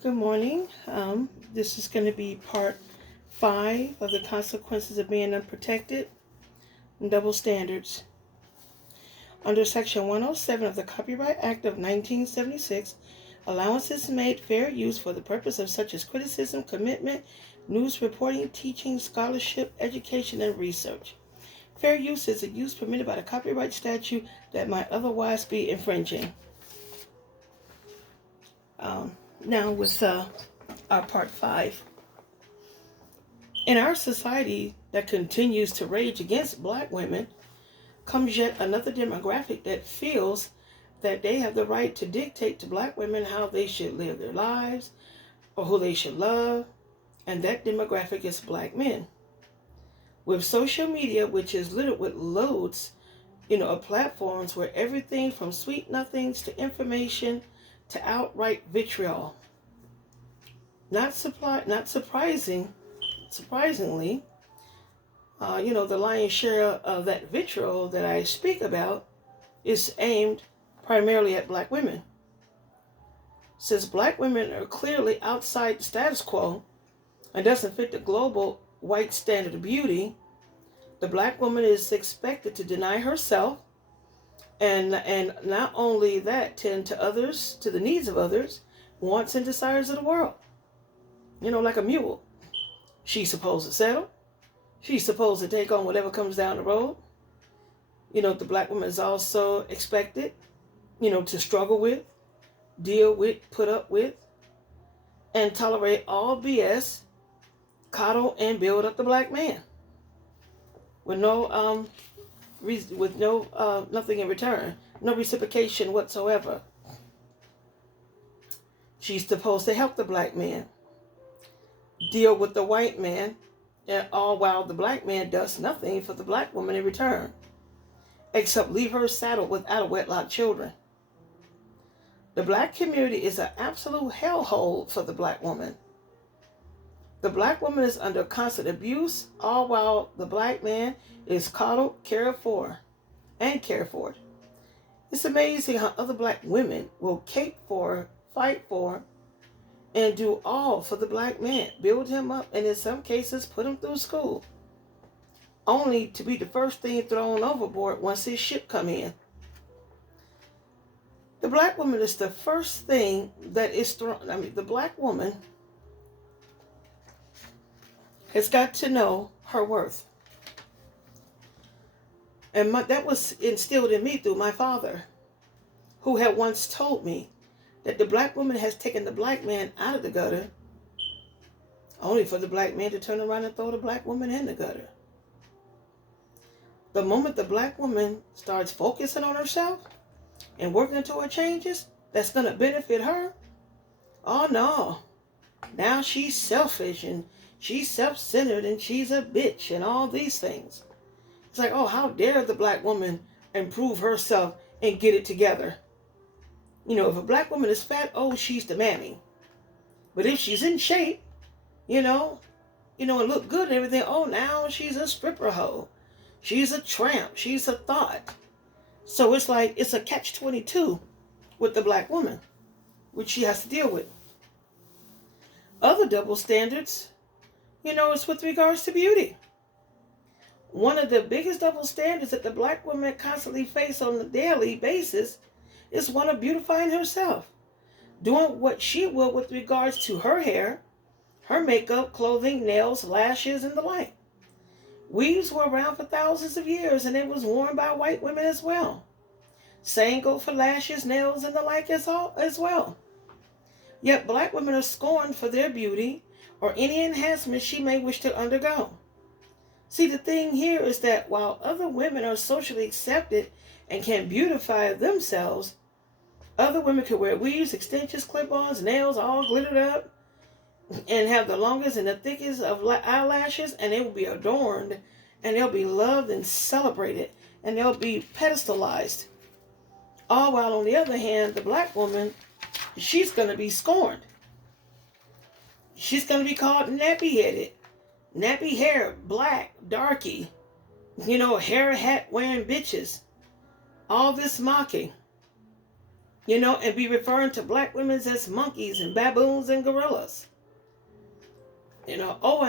Good morning. This is going to be part 5 of the consequences of being unprotected and double standards. Under Section 107 of the Copyright Act of 1976, allowance is made fair use for the purpose of such as criticism, commitment, news reporting, teaching, scholarship, education, and research. Fair use is a use permitted by the copyright statute that might otherwise be infringing. Now with our part 5. In our society that continues to rage against black women comes yet another demographic that feels that they have the right to dictate to black women how they should live their lives or who they should love, and that demographic is black men. With social media, which is littered with loads, of platforms where everything from sweet nothings to information to outright vitriol. Not surprisingly, the lion's share of that vitriol that I speak about is aimed primarily at black women. Since black women are clearly outside the status quo and doesn't fit the global white standard of beauty, the black woman is expected to deny herself and not only that, tend to others, to the needs of others, wants and desires of the world. Like a mule. She's supposed to settle. She's supposed to take on whatever comes down the road. The black woman is also expected, to struggle with, deal with, put up with, and tolerate all BS, coddle and build up the black man. With nothing in return, no reciprocation whatsoever. She's supposed to help the black man deal with the white man, and all while the black man does nothing for the black woman in return, except leave her saddled with out-of-wedlock children. The black community is an absolute hellhole for the black woman. The black woman is under constant abuse, all while the black man is coddled, cared for. It's amazing how other black women will cape for, fight for, and do all for the black man, build him up, and in some cases put him through school, only to be the first thing thrown overboard once his ship come in. The black woman is the first thing that is thrown. The black woman has got to know her worth. And that was instilled in me through my father, who had once told me that the black woman has taken the black man out of the gutter, only for the black man to turn around and throw the black woman in the gutter. The moment the black woman starts focusing on herself and working toward changes that's going to benefit her, oh no, now she's selfish and she's self-centered and she's a bitch and all these things. It's like, oh, how dare the black woman improve herself and get it together. If a black woman is fat, oh, she's the mammy. But if she's in shape, and look good and everything, oh, now she's a stripper hoe. She's a tramp. She's a thought. So it's like, it's a catch-22 with the black woman, which she has to deal with. Other double standards, is with regards to beauty. One of the biggest double standards that the black woman constantly face on a daily basis is one of beautifying herself, doing what she will with regards to her hair, her makeup, clothing, nails, lashes, and the like. Weaves were around for thousands of years, and it was worn by white women as well. Same go for lashes, nails, and the like as well. Yet black women are scorned for their beauty or any enhancement she may wish to undergo. See, the thing here is that while other women are socially accepted and can beautify themselves, other women can wear weaves, extensions, clip-ons, nails, all glittered up, and have the longest and the thickest of eyelashes, and they will be adorned, and they'll be loved and celebrated, and they'll be pedestalized. All while, on the other hand, the black woman, she's going to be scorned. She's going to be called nappy-headed, nappy hair, black, darky, hair hat wearing bitches. All this mocking. and be referring to black women as monkeys and baboons and gorillas. And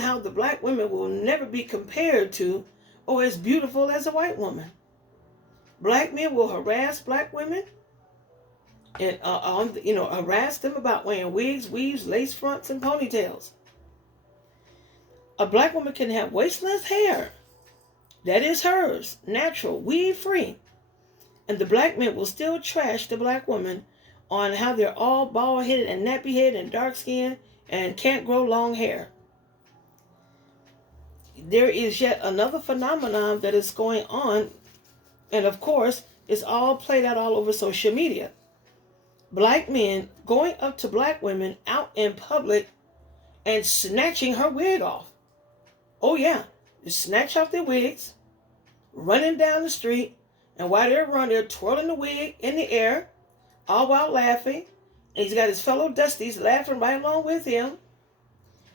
how the black women will never be compared to or as beautiful as a white woman. Black men will harass black women and harass them about wearing wigs, weaves, lace fronts, and ponytails. A black woman can have waist-length hair that is hers, natural, weave-free, and the black men will still trash the black woman on how they're all bald-headed and nappy-headed and dark-skinned and can't grow long hair. There is yet another phenomenon that is going on, and of course, it's all played out all over social media. Black men going up to black women out in public and snatching her wig off. Oh yeah, they snatch off their wigs, running down the street, and while they're running, they're twirling the wig in the air, all while laughing. And he's got his fellow Dusties laughing right along with him.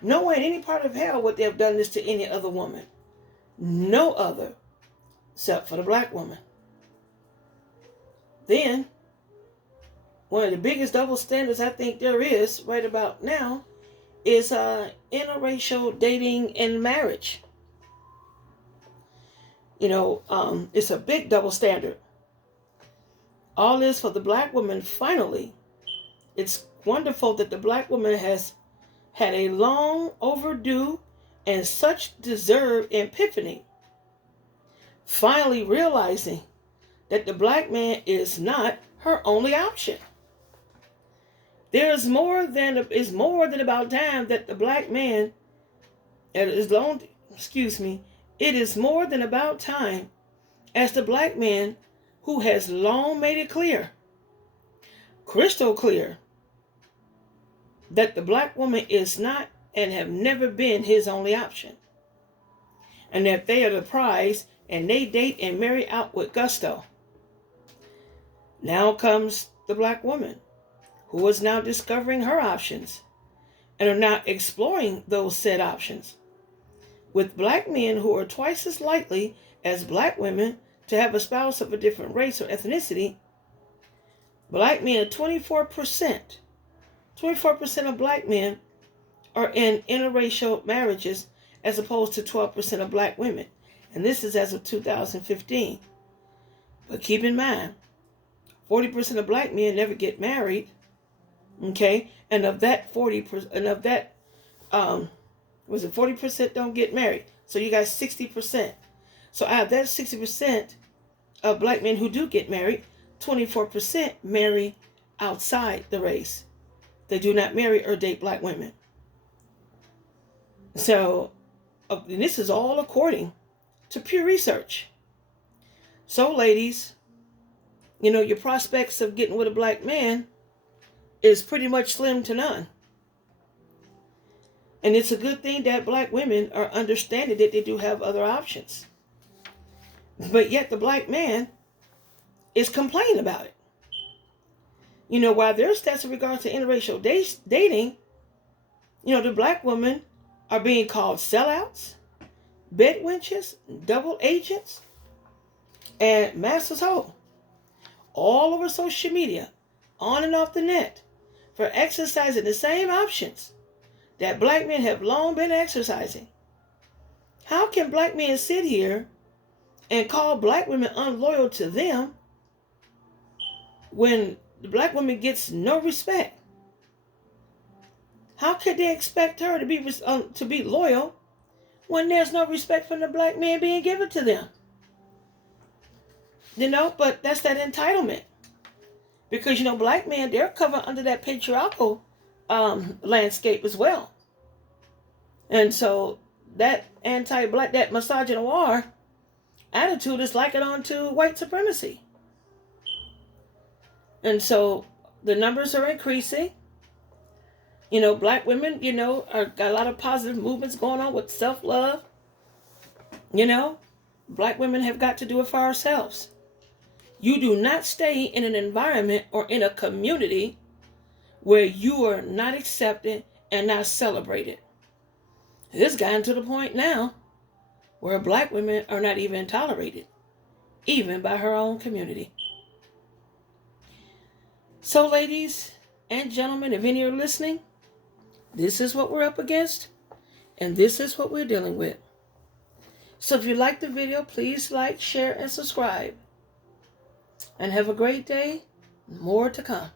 Nowhere in any part of hell would they have done this to any other woman. No other, except for the black woman. Then, one of the biggest double standards I think there is right about now is interracial dating and marriage. It's a big double standard. All this for the black woman finally. It's wonderful that the black woman has had a long overdue and such deserved epiphany. Finally realizing that the black man is not her only option. There is more than about time that the black man, it is more than about time as the black man who has long made it clear, crystal clear, that the black woman is not and have never been his only option. And that they are the prize and they date and marry out with gusto. Now comes the black woman who is now discovering her options and are now exploring those said options. With black men who are twice as likely as black women to have a spouse of a different race or ethnicity, black men, 24% of black men are in interracial marriages as opposed to 12% of black women. And this is as of 2015. But keep in mind, 40% of black men never get married. Okay? And of that 40% don't get married. So you got 60%. So out of that 60% of black men who do get married, 24% marry outside the race. They do not marry or date black women. So, and this is all according to Pew Research. So, ladies, your prospects of getting with a black man is pretty much slim to none. And it's a good thing that black women are understanding that they do have other options. But yet the black man is complaining about it. While there's stats in regards to interracial dating, the black women are being called sellouts, bed wenches, double agents, and masters hoe. All over social media, on and off the net, for exercising the same options that black men have long been exercising. How can black men sit here and call black women unloyal to them when the black woman gets no respect? How could they expect her to be loyal when there's no respect from the black man being given to them? But that's that entitlement. Because, black men, they're covered under that patriarchal landscape as well. And so that anti-black, that misogynoir attitude is likened on to white supremacy. And so the numbers are increasing. Black women, got a lot of positive movements going on with self-love. Black women have got to do it for ourselves. You do not stay in an environment or in a community where you are not accepted and not celebrated. It's gotten to the point now where black women are not even tolerated, even by her own community. So, ladies and gentlemen, if any are listening, this is what we're up against, and this is what we're dealing with. So if you like the video, please like, share, and subscribe. And have a great day. More to come.